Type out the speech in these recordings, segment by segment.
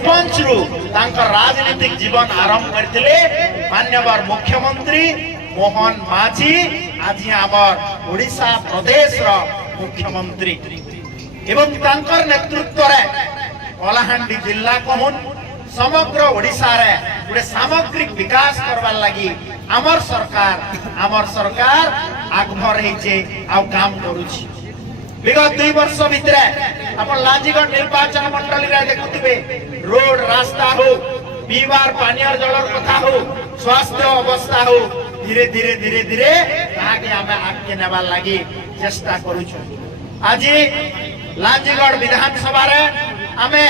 सरपंच रु राजनीतिक जीवन आरंभ करते मान्यवर मुख्यमंत्री मोहन माझी आज आमर ओडिशा प्रदेश मुख्यमंत्री एवं तांकर नेतृत्व रे कलाहांडी जिला कहून समग्र ओडिशा रे गोटे सामग्रिक विकास करवार लगी आमर सरकार आगभर होइछे आ काम करूछि। विगत 2 वर्ष भितर अपन लांजीगढ़ निर्वाचन मंडली रे देखुथिबे रोड रास्ता हो पीवार पानीर जलर कथा हो स्वास्थ्य अवस्था हो धीरे धीरे धीरे धीरे आगे आमे आगे नेबार लगी चेष्टा करूछु। आज लांजीगढ़ विधानसभा रे आमे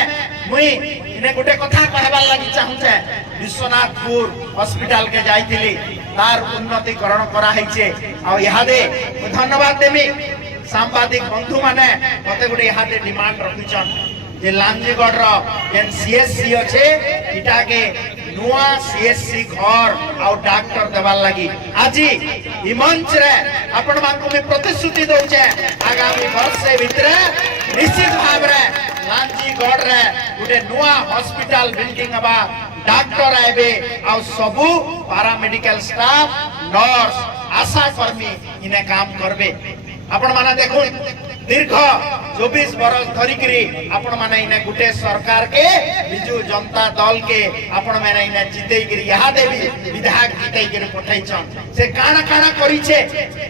मुई इने गोटे कथा कहबार लगी चाहूछे विश्वनाथपुर हॉस्पिटल के जाइथिली तार उन्नतीकरण करा हैछे आ इहादे धन्यवाद देमी सांबादिक बंधु माने मते गोटे इहादे डिमांड रखिछन जे लांजीगढ़ रो जेन सीएससी अछि इटा के नुआ सीएससी घर आ डॉक्टर देवार लगी आज ई मंच रे आपण मानकु भी प्रतिश्रुति दउछे आगामी वर्ष भीतर निश्चित भाव रे लांजीगढ़ रे गोटे नुआ हॉस्पिटल बिल्डिंग हबा डॉक्टर आबे आ सबु पैरामेडिकल स्टाफ नर्स आशा कर्मी इने काम करबे। आपण माने देखो दीर्घ 24 वर्ष धरिकरी आपण माने इने गुटे सरकार के बिजू जनता दल के आपण माने इने जितेई गिरी यहा देवी विधायक जितेई गिरी पठाइछन से काना काना करिछे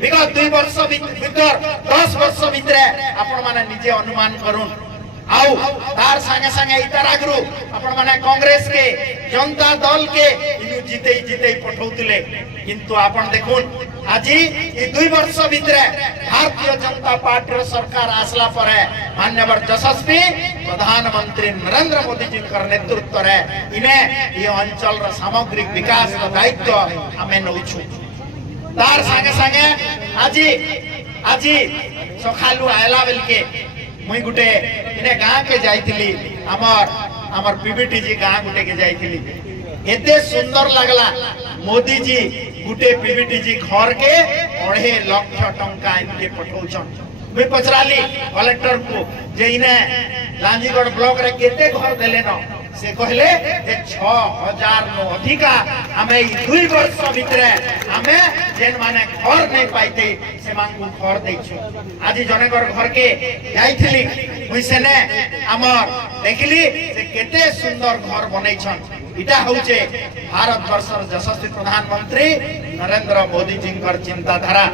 विगत 2 वर्ष भीतर 10 वर्ष भीतर आपण माने निजे अनुमान करूं आउ तार संगे संगे इतर आगरु आपण माने कांग्रेस के जनता दल के इनु जितेई पठौतिले किंतु आपण देखुन आज ई 2 वर्ष भीतर भारतीय जनता पार्टी सरकार आसला पर मान्यवर यशस्वी प्रधानमंत्री नरेंद्र मोदी जी नेतृत्व रे इने ये अंचल रा सामग्रिक विकास रा दायित्व हमें नउछु। तार संगे संगे आज सखालु आयला बेल के मुई गुटे इने गां के जाइथिली हमर पीबीटी जी गां गुटे के जाइथिली एते सुंदर लागला मोदी जी गुटे पीबीटी जी घर के 2.5 लाख टंका इनके पठौछन। मुई पचराली कलेक्टर को जे इने लांजीगढ़ ब्लॉक रे केते घर देले न से कहले जे 6000 नो अधिका हमें 2 वर्ष भीतर हमें जेन माने घर नहीं पाइते से मांगू घर दैछु। आज जनेगर घर के जाइथिली मुई सेने हमर देखली से केते सुंदर घर बनैछन इटा होचे भारत वर्षर यशस्वी प्रधानमंत्री नरेंद्र मोदी जी चिंताधारा।